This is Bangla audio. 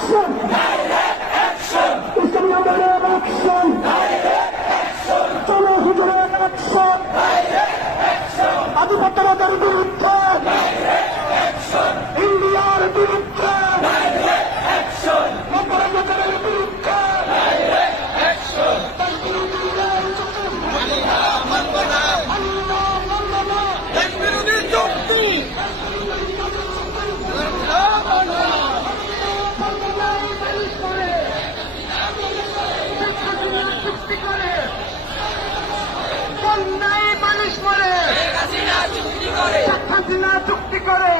action! ইসলামী আন্দোলনের action! চলো হুজুরের action! আধিপত্যবাদের বিরুদ্ধে ইন্ডিয়ার বিরুদ্ধে অপরাধের বিরুদ্ধে বিরোধী চুক্তি অন্যায় মানুষ মরে, শেখ হাসিনা চুক্তি করে